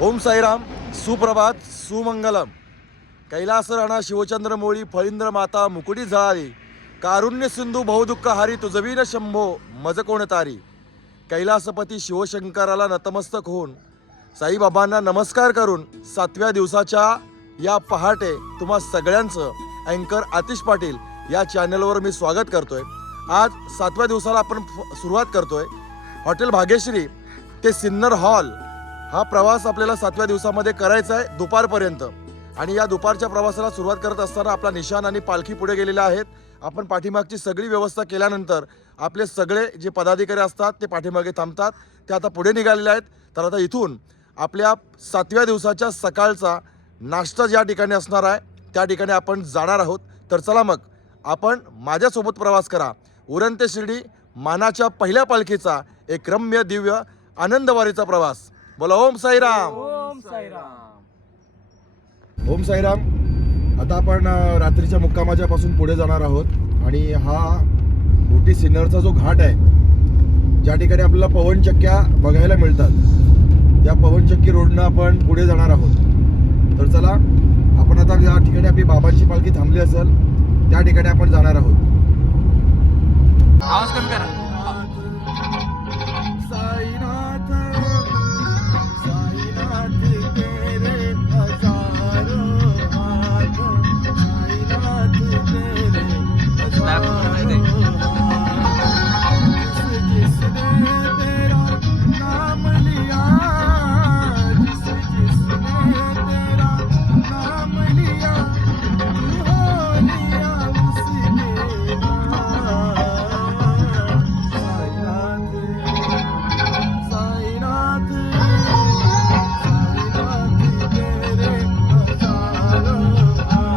ओम साईराम, सुप्रभात, सुमंगलम. कैलास राणा शिवचंद्र मोळी फळींद्र माता मुकुटी झळाळी. कारुण्य सिंधू बहुदुःख हारी तुझवीन शंभो मज कोण तारी. कैलासपती शिवशंकराला नतमस्तक होऊन साईबाबांना नमस्कार करून 7व्या दिवसाच्या या पहाटे तुम्हा सगळ्यांचं अँकर आतिश पाटील या चॅनलवर मी स्वागत करतोय. आज 7व्या दिवसाला आपण सुरुवात करतोय. हॉटेल भाग्यश्री ते सिन्नर हॉल हा प्रवास आपल्याला 7व्या दिवसामध्ये करायचा आहे दुपारपर्यंत. आणि या दुपारच्या प्रवासाला सुरुवात करत असताना आपला निशाण आणि पालखी पुढे गेलेल्या आहेत. आपण पाठीमागची सगळी व्यवस्था केल्यानंतर आपले सगळे जे पदाधिकारी असतात ते पाठीमागे थांबतात. ते आता पुढे निघालेले आहेत. तर आता इथून आपल्या 7व्या दिवसाच्या सकाळचा नाश्ता ज्या ठिकाणी असणार आहे त्या ठिकाणी आपण जाणार आहोत. तर चला मग आपण माझ्यासोबत प्रवास करा. उरण ते शिर्डी मानाच्या पहिल्या पालखीचा एक रम्य दिव्य आनंदवारीचा प्रवास. बोला ओम साईराम. ओम साईराम. ओम साईराम. आता आपण रात्रीच्या मुक्कामाच्या पासून पुढे जाणार आहोत. आणि हा मोठी सिन्नरचा जो घाट आहे ज्या ठिकाणी आपल्याला पवनचक्क्या बघायला मिळतात त्या पवनचक्की रोडनं आपण पुढे जाणार आहोत. तर चला आपण आता ज्या ठिकाणी आपली बाबांची पालखी थांबली असेल त्या ठिकाणी आपण जाणार आहोत. आवाज कमी करा. साईनाथ साईनाथ तेरे हजारों हाथ, साईनाथ तेरे हजारों हाथ, जिसने तेरा नाम लिया, जिसने तेरा नाम लिया, तू हो लिया उसके नाम. साईनाथ साईनाथ तेरे हजारों हाथ.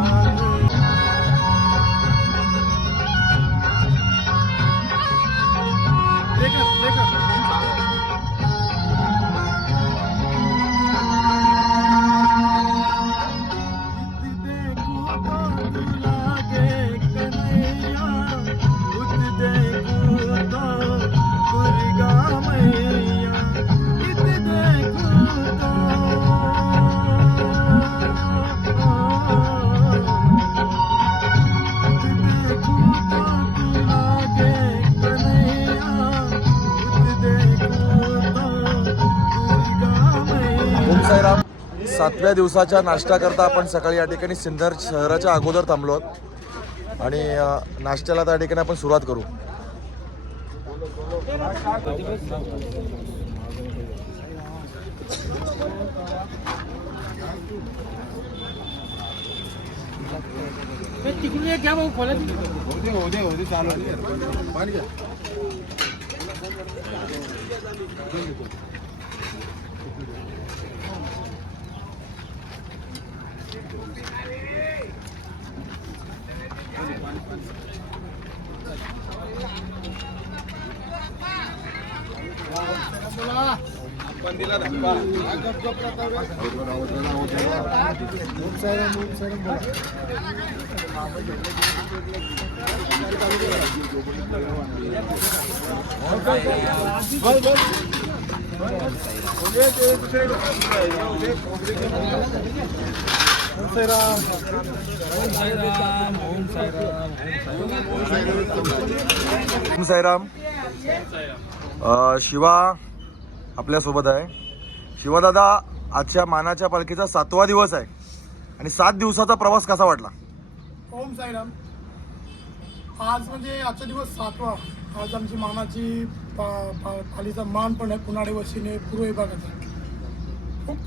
ओम साईराम. 7व्या दिवसाच्या नाश्ता करता आपण सकाळी या ठिकाणी सिन्नर शहराच्या अगोदर थांबलो आहोत. आणि नाश्त्याला त्या ठिकाणी आपण सुरुवात करू. तिकडून एक घ्या भाऊ खोला. ओम साईराम. शिवा आपल्यासोबत आहे. शिवा दादा, आजच्या मानाच्या पालखीचा 7वा दिवस आहे आणि 7 दिवसाचा प्रवास कसा वाटला? ओम साईराम. आज म्हणजे आजचा दिवस 7वा. आज आमची मानाची पालीचा मान पण आहे पुनाडे वस्तीने पूर्व विभागाचा.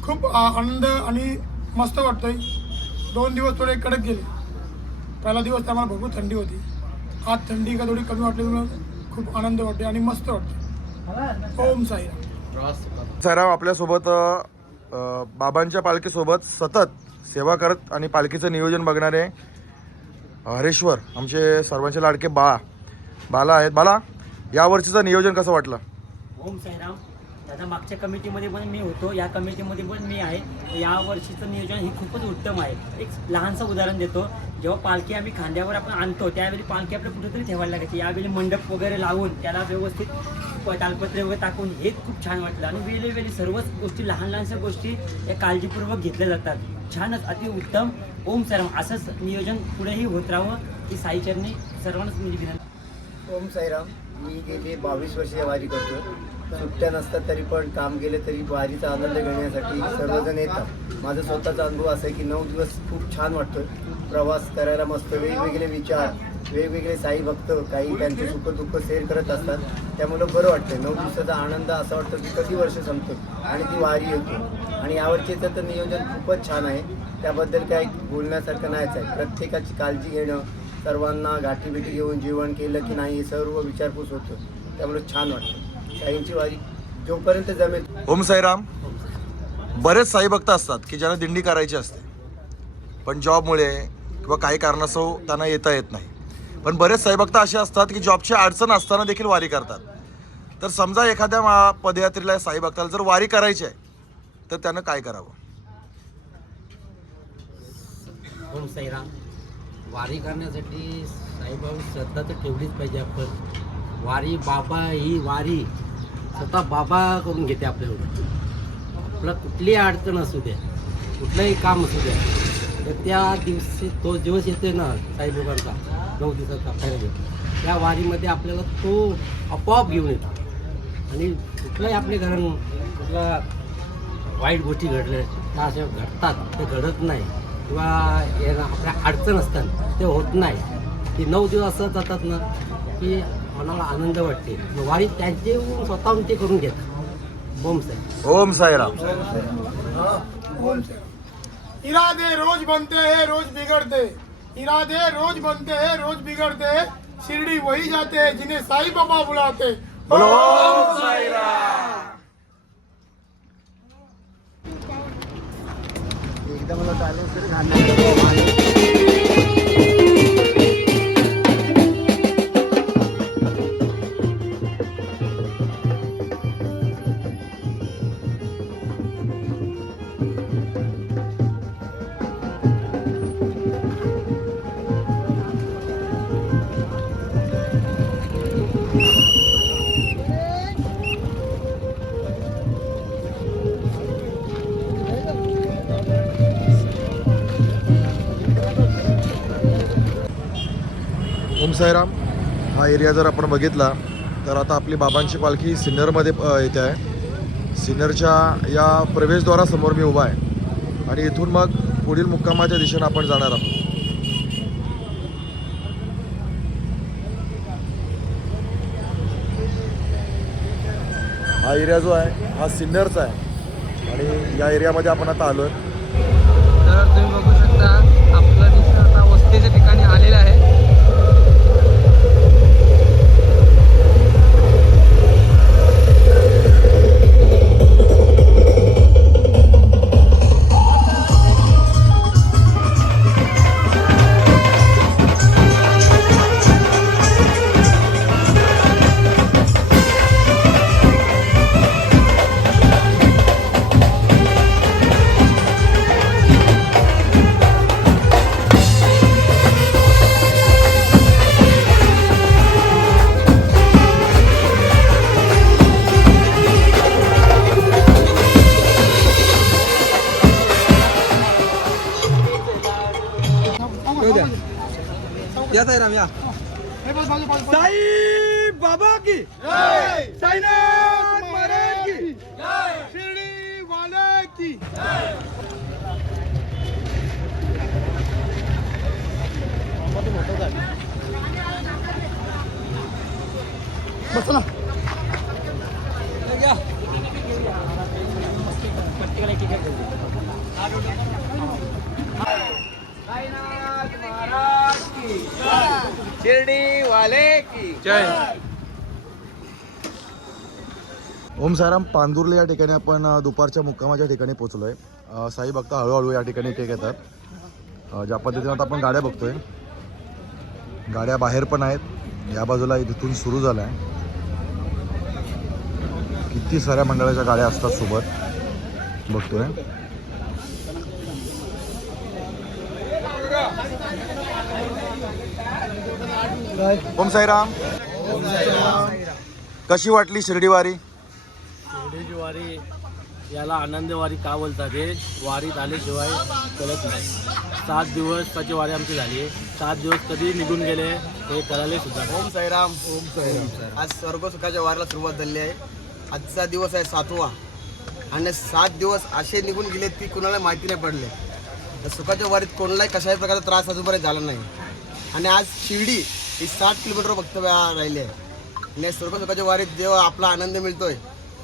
खूप आनंद आणि मस्त वाटतोय. 2 दिवस थोडे कडक गेले. पहिला दिवस आम्हाला भरपूर थंडी होती. आज थंडी का थोडी कमी वाटली. खूप आनंद वाटते आणि मस्त वाटते. ओम साईराम. साईराम, आपल्यासोबत बाबांच्या पालखीसोबत सतत सेवा करत आणि पालखीचं नियोजन बघणारे हरेश्वर आमचे सर्वांचे लाडके बाला आहेत. बाला, यावर्षीचं नियोजन कसं वाटलं? ओम साईराम. दादा, मागच्या कमिटीमध्ये पण मी होतो, या कमिटीमध्ये पण मी आहे. या वर्षीचं नियोजन हे खूपच उत्तम आहे. एक लहानसं उदाहरण देतो. जेव्हा पालखी आम्ही खांद्यावर आपण आणतो त्यावेळी पालखी आपल्याला कुठेतरी ठेवायला लागायची. यावेळी मंडप वगैरे लावून त्याला व्यवस्थित तालपत्रे वगैरे टाकून हे खूप छान वाटलं आणि वेळोवेळी सर्वच गोष्टी लहान लहानशा गोष्टी या काळजीपूर्वक घेतल्या जातात. छानच अति उत्तम. ओम साईराम. असंच नियोजन पुढेही होत राहावं ही साईचरणी सर्वांनाच मी विनंती. ओम साईराम. मी गेली 22 वर्षे वारी करतो. सुट्ट्या नसतात तरी पण काम केले तरी वारीचा आनंद घेण्यासाठी सर्वजण येतात. माझा स्वतःचा अनुभव असा आहे की 9 दिवस खूप छान वाटतो. प्रवास करायला मस्त, वेगवेगळे विचार, वेगवेगळे साई भक्त, काही त्यांचे सुखदुःख शेअर करत असतात. त्यामुळं बरं वाटतं. 9 दिवसाचा आनंद असा वाटतो की कधी वर्ष संपतो आणि ती वारी येतो. आणि यावर्षीचं तर नियोजन खूपच छान आहे. त्याबद्दल काही बोलण्यासारखं नाहीच आहे. प्रत्येकाची काळजी घेणं, सर्वांना गाठीबिठी घेऊन जेवण केलं की नाही हे सर्व विचारपूस होतो. त्यामुळे छान वाटतं. साईंची वारी जोपर्यंत जमेल. ओम साईराम. बरेच साई भक्त असतात की ज्यांना दिंडी करायची असते पण जॉबमुळे किंवा काही कारणास्तव त्यांना येता येत नाही. पण बरेच साई भक्त असे असतात की जॉबची अडचण असताना देखील वारी करतात. तर समजा एखाद्या पदयात्रेला साई भक्ताला जर वारी करायची आहे तर त्यानं काय करावं? ओम साईराम. वारी करण्यासाठी साईबाबा श्रद्धा तर ठेवलीच पाहिजे. आपण वारी बाबा, ही वारी स्वतः बाबा करून घेते आपल्याकडून. आपलं कुठलीही अडचण असू द्या, कुठलंही काम असू द्या, तर त्या दिवशी तो दिवस येतोय ना साईबाबांचा 9 दिवसाचा पहिला, त्या वारीमध्ये आपल्याला तो आपोआप घेऊन येतो. आणि कुठल्याही आपल्या घरात कुठल्या वाईट गोष्टी घडल्या त्या अशा घडतात, ते घडत नाही किंवा आपल्या अडचण असतात ते होत नाही. की 9 दिवस असं जातात ना की मनाला आनंद वाटते. वारी त्यांचे स्वतःहून ते करून घेतात. ओम साई. ओम साईराम. ओम साईराम. इरादे रोज बनते हैं रोज बिगड़ते, इरादे रोज बनते हैं रोज बिगड़ते, शिरडी वही जाते हैं जिन्हें साईं बाबा बुलाते. बोलो ओम साईराम. एकदा मला चालेल तरी घालणार. ओम साईराम. हा एरिया जर आपण बघितला तर आता आपली बाबांची पालखी सिन्नरमध्ये येते आहे. सिन्नरच्या या प्रवेशद्वारासमोर मी उभा आहे आणि इथून मग पुढील मुक्कामाच्या दिशेने आपण जाणार आहोत. हा एरिया जो आहे हा सिन्नरचा आहे आणि या एरियामध्ये आपण आता आलो आहे. तर तुम्ही बघू शकता आपलं दिसतं आता वस्तीच्या ठिकाणी आलेलं आहे. या साईराम या. साई बाबा की जय, साईनाथ महाराज की जय, शिर्डी वाले की जय. बस ना. शिर्डी वाले की जय. ओम साईराम. पांदुर्ले या ठिकाणी आपण दुपारच्या मुक्कामाच्या ठिकाणी पोहोचलो आहे. साई भक्त हळूहळू या ठिकाणी एक येतात. ज्या पद्धतीनं आता आपण गाड्या बघतोय, गाड्या बाहेर पण आहेत. या बाजूला इथून सुरू झालं आहे. किती साऱ्या मंडळाच्या गाड्या असतात सोबत बघतोय. ओम साईराम. कशी वाटली शिर्डीवारी? शिर्डीची वारी याला आनंदवारी का बोलतात हे वारीत आल्याशिवाय कळत नाही. 7 दिवसाची वारी आमची झाली आहे. 7 दिवस कधी निघून गेले हे कळाले सुद्धा नाही. ओम साईराम. ओम साईराम. आज स्वर्ग सुखाच्या वारीला सुरुवात झाली आहे. आजचा दिवस आहे 7वा आणि 7 दिवस असे निघून गेले की कुणाला माहिती नाही पडले. तर सुखाच्या वारीत कोणालाही कशाही प्रकारचा त्रास अजूनपर्यंत झाला नाही. आणि आज शिर्डी ही 60 किलोमीटर फक्त राहिली आहे. आणि स्वर्ग सुखाच्या वारीत जेव्हा आपला आनंद मिळतोय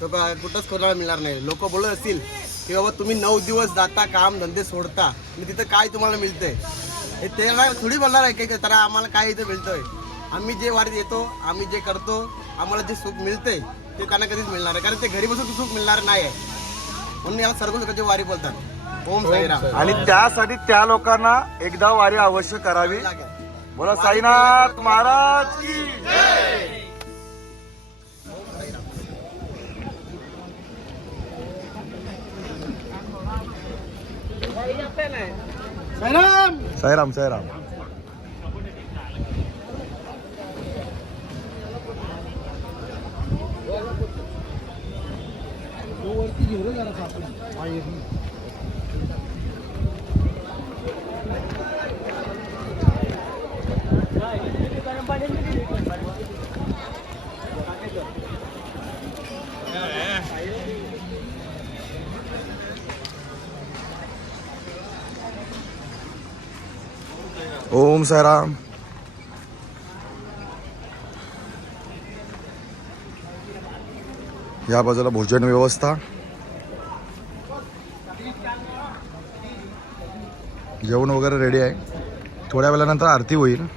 तो कुठंच कोणाला मिळणार नाही. लोक बोलत असतील की बाबा तुम्ही 9 दिवस जाता, काम धंदे सोडता आणि तिथं काय तुम्हाला मिळतंय, हे त्याला थोडी बोलणार आहे की त्याला आम्हाला काय इथं मिळतंय. आम्ही जे वारीत येतो, आम्ही जे करतो, आम्हाला जे सुख मिळतंय ते त्यांना कधीच मिळणार आहे. कारण ते घरी बसून सुख मिळणार नाही आहे. म्हणून याला सर्व सुखाची वारी बोलतात. ओम साईराम. आणि त्यासाठी त्या लोकांना एकदा वारी अवश्य करावी. बोला साईनाथ महाराज की जय. साईराम साईराम. ओम साईराम. या बाजूला भोजन व्यवस्था, जेवण वगैरे रेडी आहे. थोड्या वेळानंतर आरती होईल.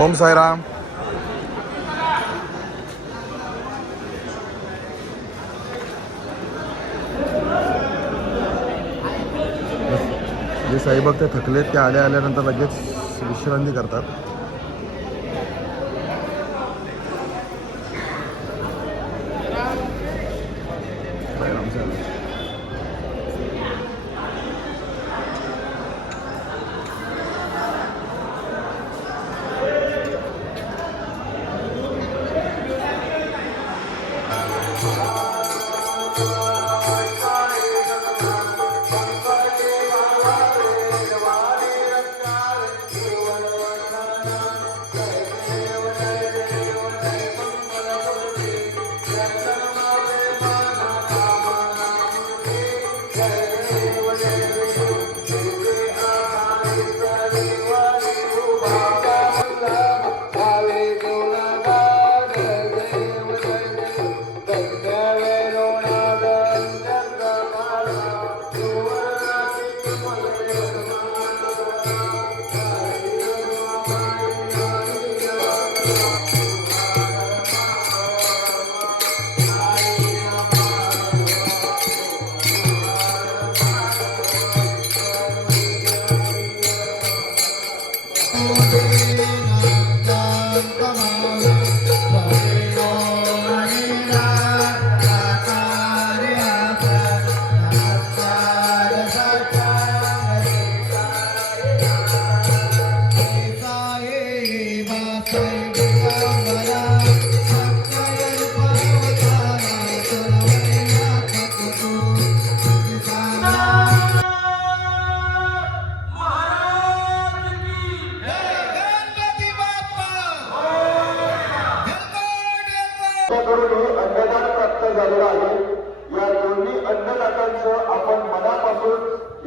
ओम साईराम. जे साईभक्त थकलेत ते आल्यानंतर लगेच विश्रांती करतात.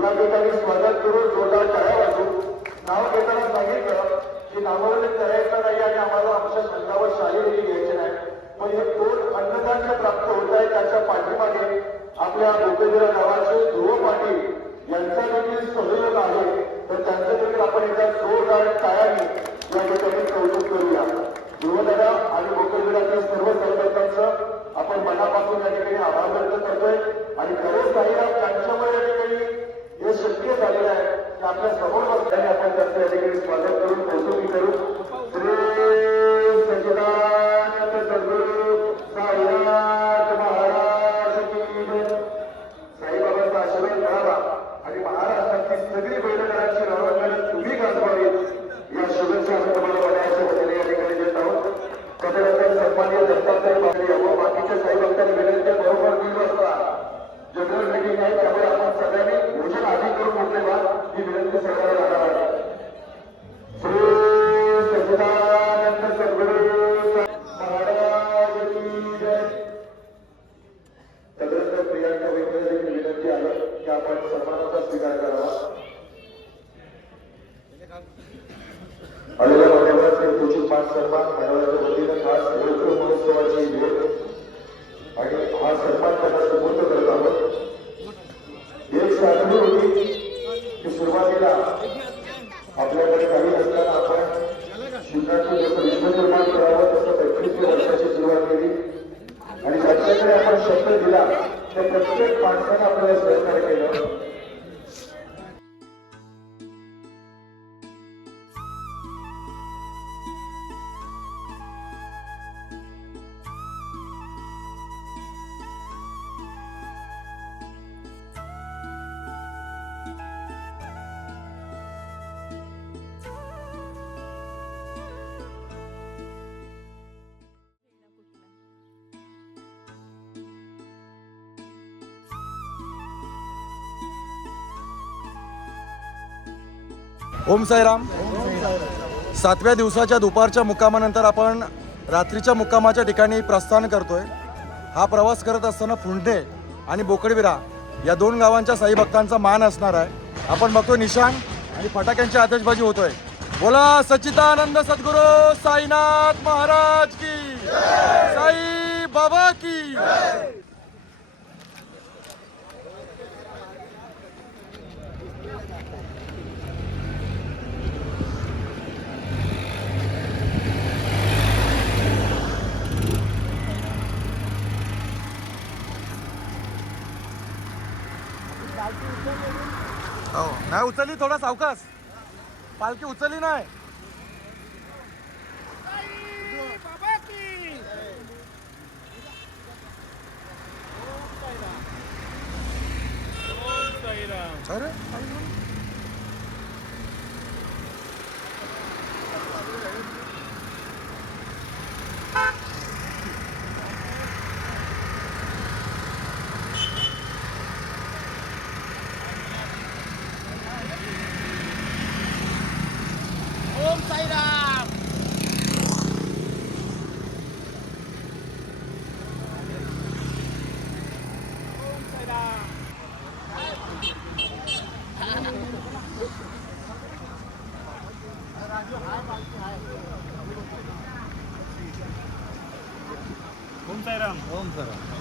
या ठिकाणी स्वागत करून जोरदार टाळ्या वाजवू. नाव घेताना सांगितलं की नामोल्लेख करायचा नाही आणि आम्हाला आमच्या संघावर शाहीही घ्यायची नाही, पण हे दोन अन्नदान जे प्राप्त होत आहे त्याच्या पाठीमागे आपल्या बोकेबिरा गावाचे ध्रुव पाटील यांचा देखील सहयोग आहे. तर त्यांचं देखील आपण एकदा जोरदार टाळ्यांनी या ठिकाणी कौतुक करूया. ध्रुवदादा आणि बोकेबिरातील सर्व सहकार्यांचं आपण मनापासून या ठिकाणी आभार व्यक्त करतोय आणि खरंच काही त्यांच्यामुळे या ठिकाणी हे शक्य झालेलं आहे की आपल्या समोर बसल्याने आपण त्यांचं या ठिकाणी स्वागत करून कौतुकी करू. श्री सच्चिदानंद सद्गुरू साईनाथ महाराज की जय. साईबाबांचा आशीर्वाद मिळावा आणि महाराष्ट्रातील सगळी बैलगाड्यांची रवानगी तुम्ही गाजवावी या शुभेच्छा आम्ही तुम्हाला वडाच्या वतीने या ठिकाणी देत आहोत. त्याच्यानंतर सन्माननीय दत्तात्रय पाटील व बाकीच्या साई भक्तांनी विनंती बरोबर 3 वाजता जनरल मीटिंग आहे, त्यामुळे आपण सगळ्यांनी भोजन आधी करून मोकळे व्हा ही विनंती सगळ्यांना राहणार आहे. श्री सच्चिदानंद सद्गुरू महाराज की जय. तदनंतर प्रियांका वैद्य देखील विनंती आहे की आपण सन्मानाचा स्वीकार करावा. आलेल्या मान्यवर श्री 5 सन्मान मंडळाच्या वतीनं खास गोकुळ महोत्सवाची भेट आणि हा सन्मान त्यांना सुपूर्द करत आहोत. एक साधणी होती की सुरुवातीला आपल्याकडे काही नसताना आपण शिवराची जसं विश्वनिर्माण करावं तसं 35 वर्षाची सुरुवात केली आणि ज्याच्याकडे आपण शब्द दिला त्या प्रत्येक माणसाने आपल्याला सहकार्य केलं. ओम साईराम. 7व्या दिवसाच्या दुपारच्या मुक्कामानंतर आपण रात्रीच्या मुक्कामाच्या ठिकाणी प्रस्थान करतोय. हा प्रवास करत असताना फुंडे आणि बोकडबिरा या 2 गावांच्या साई भक्तांचा मान असणार आहे. आपण बघतोय निशाण आणि फटाक्यांची आतिषबाजी होतोय. बोला सच्चिदानंद सद्गुरू साईनाथ महाराज की साई बाबा की. हो नाही उचलली, थोडा सावकाश. पालखी उचलली नाही. अरे ओम साईराम. ओम साईराम.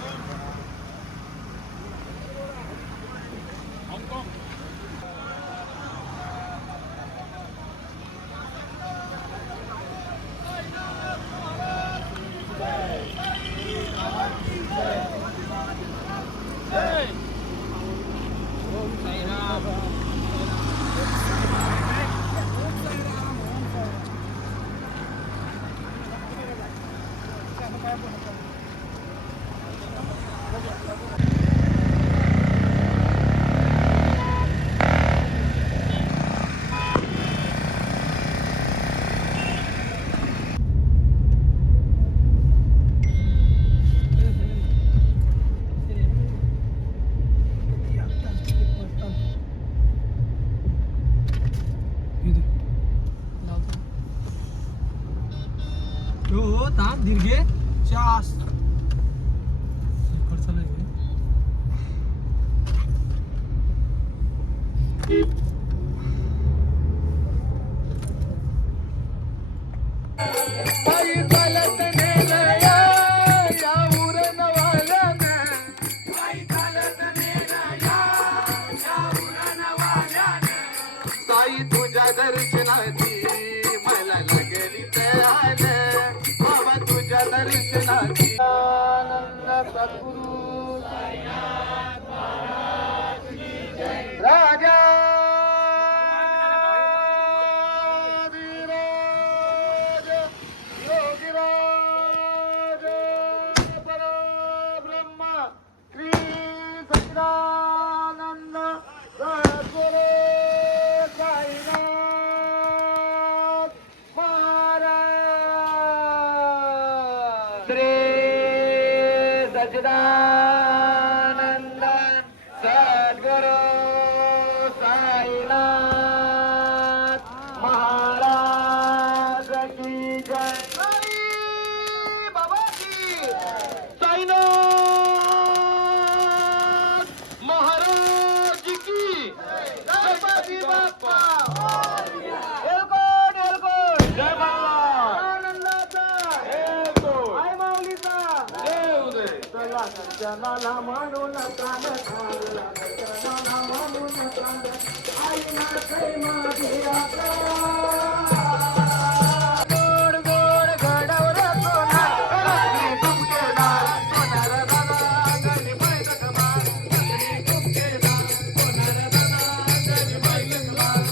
दीर्घे चास राजा योगीराज परब्रह्म श्री सच्चिदानंद सद्गुरु साईनाथ महाराज श्री सच्चिदानंद सद्गुरु साईनाथ महाराज की जय बाबा की साईनाथ महाराज की गणपती बाप्पा एलकोट एलकोट जय मल्हार आनंदाचा एलकोट आई माऊलीचा जय उदय चला सज्जनाला म्हणून प्राण खाला सज्जनाला म्हणून प्राण आई नाचै माझी यात्रा गोड गोड घडवलं सोना रात्री तुमकेदार सोनार दादा गणी बैल कमाल रात्री तुमकेदार सोनार दादा गणी बैल कमाल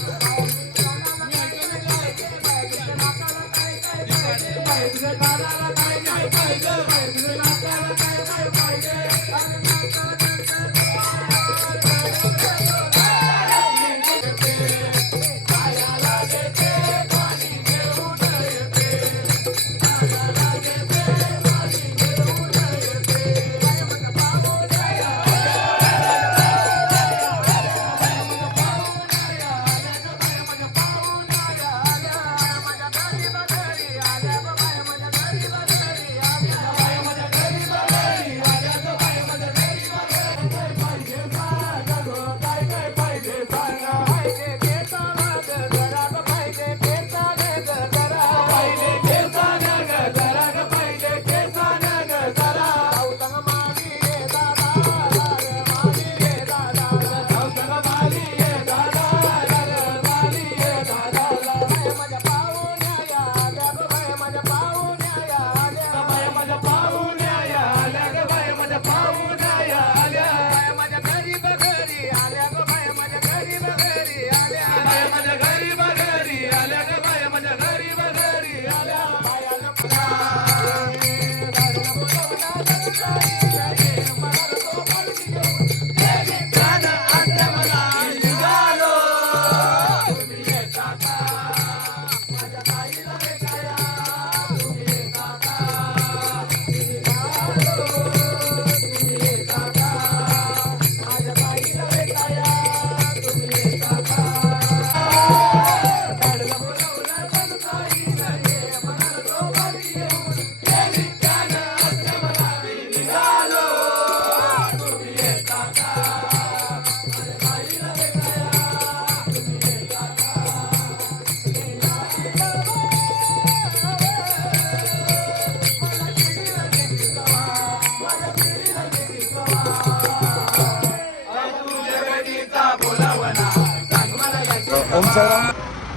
ओम साईराम.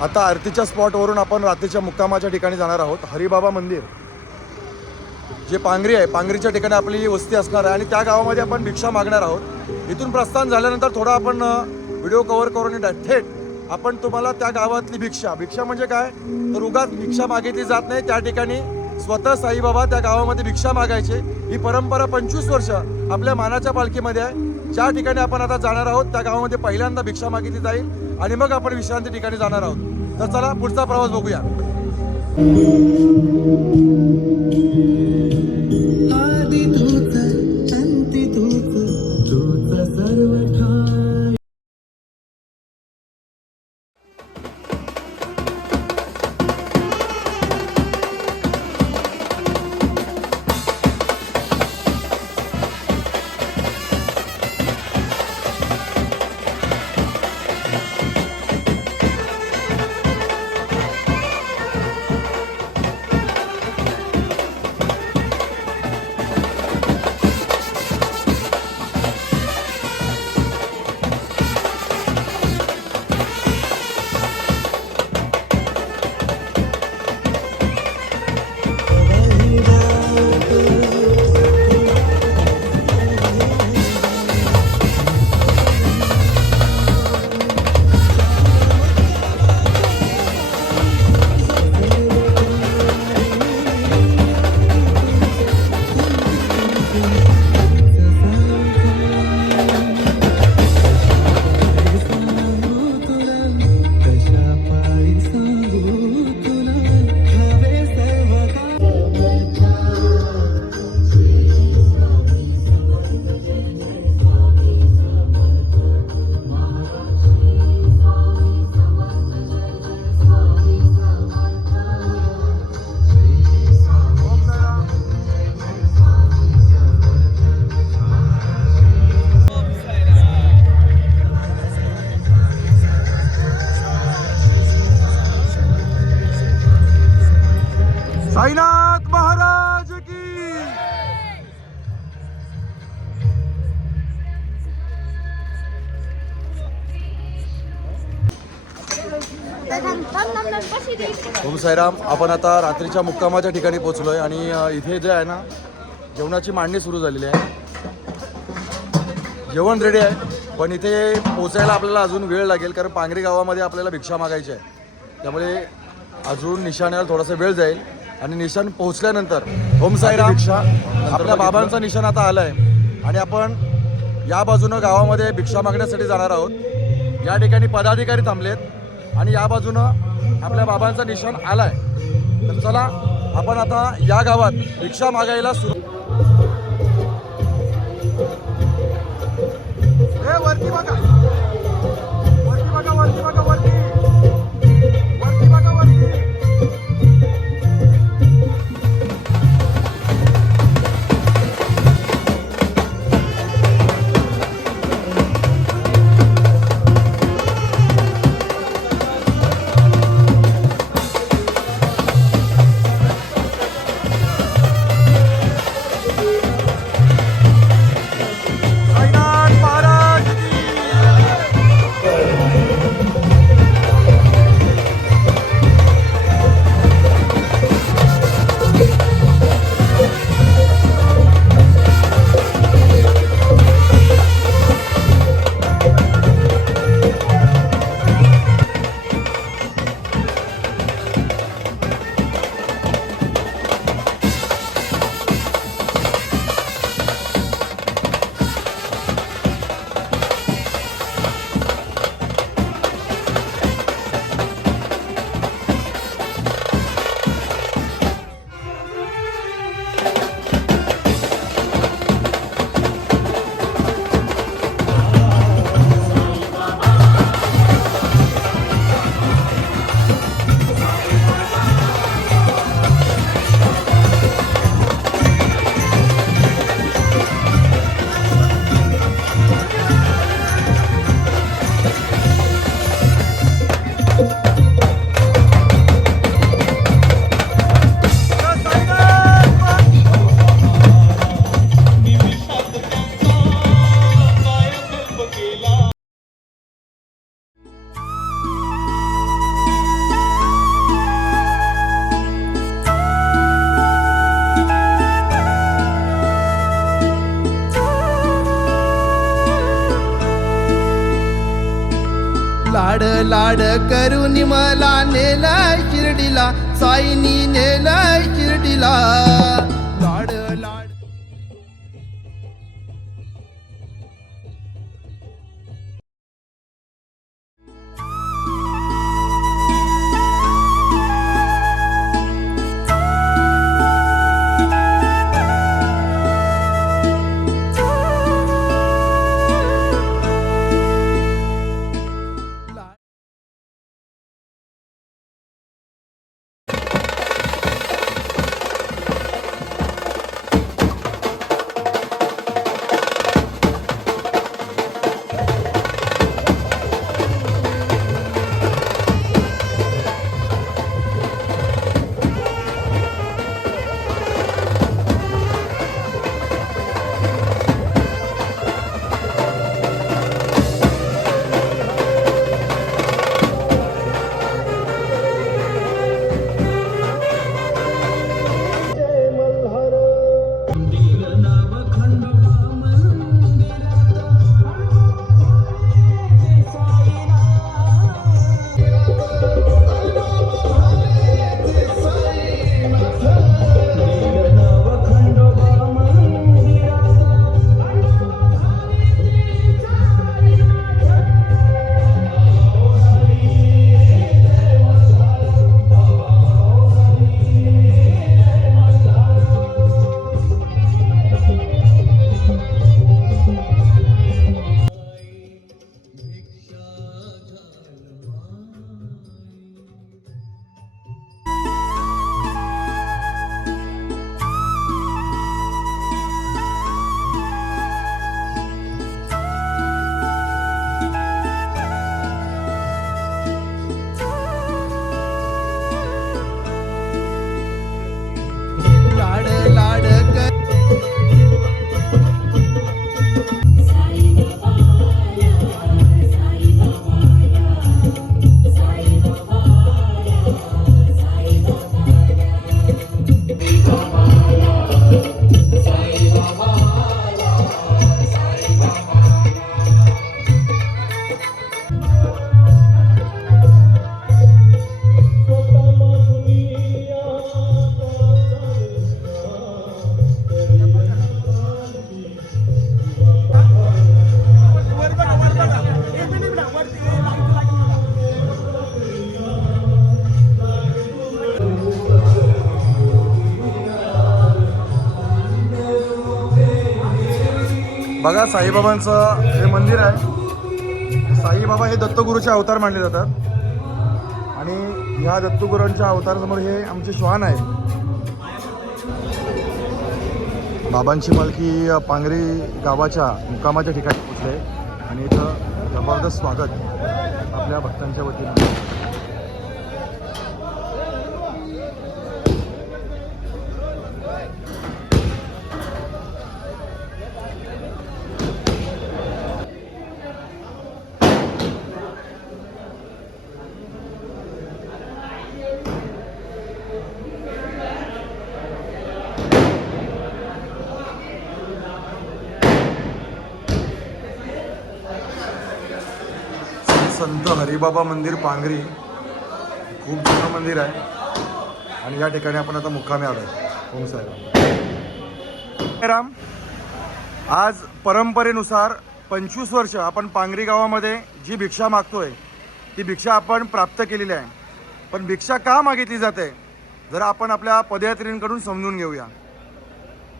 आता आरतीच्या स्पॉटवरून आपण रात्रीच्या मुक्कामाच्या ठिकाणी जाणार आहोत. हरिबाबा मंदिर जे पांगरी आहे, पांगरीच्या ठिकाणी आपली ही वस्ती असणार आहे आणि त्या गावामध्ये आपण भिक्षा मागणार आहोत. इथून प्रस्थान झाल्यानंतर थोडा आपण व्हिडिओ कव्हर करून थेट आपण तुम्हाला त्या गावातली भिक्षा म्हणजे काय तर उगाच भिक्षा मागितली जात नाही. त्या ठिकाणी स्वतः साईबाबा त्या गावामध्ये भिक्षा मागायचे. ही परंपरा 25 वर्ष आपल्या मानाच्या पालखीमध्ये आहे. ज्या ठिकाणी आपण आता जाणार आहोत त्या गावामध्ये पहिल्यांदा भिक्षा मागितली जाईल आणि मग आपण विश्रांती ठिकाणी जाणार आहोत. तर चला पुढचा प्रवास बघूया. आदि तूच अंती तूच तूच सर्व ठाई. ओम साईराम. आपण आता रात्रीच्या मुक्कामाच्या ठिकाणी पोहोचलोय आणि इथे जे आहे ना जेवणाची मांडणी सुरू झालेली आहे. जेवण रेडी आहे पण इथे पोचायला आपल्याला अजून वेळ लागेल कारण पांगरी गावामध्ये आपल्याला भिक्षा मागायची आहे. त्यामुळे अजून निशाण्याला थोडासा वेळ जाईल आणि निशाण पोहोचल्यानंतर ओम साईराम भिक्षा आपल्या बाबांचा निशाण आता आला आहे आणि आपण या बाजूनं गावामध्ये भिक्षा मागण्यासाठी जाणार आहोत. या ठिकाणी पदाधिकारी थांबलेत आणि या बाजूनं आपल्या बाबांचा निशाण आलाय. तर चला आपण आता या गावात भिक्षा मागायला सुरू. वरती बघा, वरती बघा, वरती बघा, वरती वरती बघा, वरती. साईनाथ महाराज की. लाड लाड करून मला नेलाय शिर्डीला, साईनी नेलाय शिर्डीला. लाड लाड बघा साईबाबांचं हे मंदिर आहे. साईबाबा हे दत्तगुरूचे अवतार मानले जातात आणि ह्या दत्तगुरूंच्या अवतारासमोर हे आमचे श्वान आहे. बाबांची पालखी पांगरी गावाच्या मुक्कामाच्या ठिकाणी पोहोचले आणि इथं जबरदस्त स्वागत आपल्या भक्तांच्या वतीनं. संत हरिबाबा मंदिर पांगरी खूप जुनं मंदिर आहे आणि या ठिकाणी आपण आता मुक्कामी आलो आहे. ओम साईराम. आज परंपरेनुसार 25 वर्ष आपण पांगरी गावामध्ये जी भिक्षा मागतोय ती भिक्षा आपण प्राप्त केलेली आहे. पण भिक्षा का मागितली जाते जरा आपण आपल्या पदयात्रींकडून समजून घेऊया.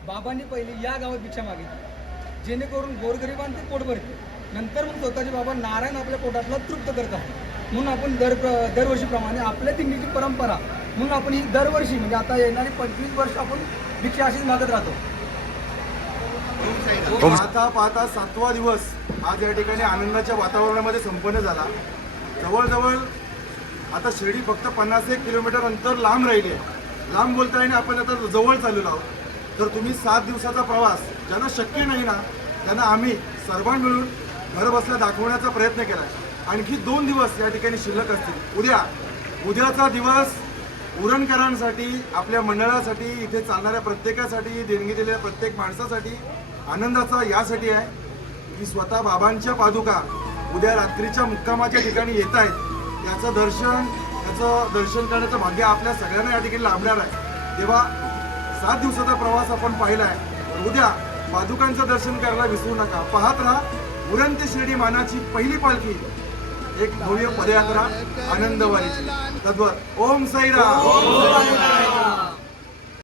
बाबांनी पहिली या गावात भिक्षा मागितली जेणेकरून गोरगरिबांचे पोट भरते. नंतर मग स्वतःचे बाबा नारायण आपल्या पोटातला तृप्त करत आहेत. म्हणून आपण दरवर्षीप्रमाणे आपल्या दिंडीची परंपरा म्हणून आपण ही दरवर्षी म्हणजे आता येणारी 25 वर्ष आपण भिक्षा अशीच मागत राहतो. पाहता पाहता 7वा दिवस आज या ठिकाणी आनंदाच्या वातावरणामध्ये संपन्न झाला. जवळजवळ आता शिर्डी फक्त 51 किलोमीटर अंतर लांब राहिली आहे. लांब बोलता आणि आपण आता जवळ चाललेलो आहोत. तर तुम्ही 7 दिवसाचा प्रवास ज्यांना शक्य नाही ना त्यांना आम्ही सर्वांनी मिळून घर बसल्या दाखवण्याचा प्रयत्न केला आहे. आणखी 2 दिवस या ठिकाणी शिल्लक असतील. उद्याचा दिवस उरणकरांसाठी, आपल्या मंडळासाठी, इथे चालणाऱ्या प्रत्येकासाठी, देणगी दिलेल्या प्रत्येक माणसासाठी आनंदाचा यासाठी आहे की स्वतः बाबांच्या पादुका उद्या रात्रीच्या मुक्कामाच्या ठिकाणी येत आहेत. त्याचं दर्शन करण्याचं भाग्य आपल्या सगळ्यांना या ठिकाणी लाभणार आहे. तेव्हा 7 दिवसाचा प्रवास आपण पाहिला आहे. उद्या पादुकांचं दर्शन करायला विसरू नका. पाहत राहा उरण ते शिर्डी मानाची पहिली पालखी, एक भव्य पदयात्रा आनंदवारीची. तद्वत ओम साईराम.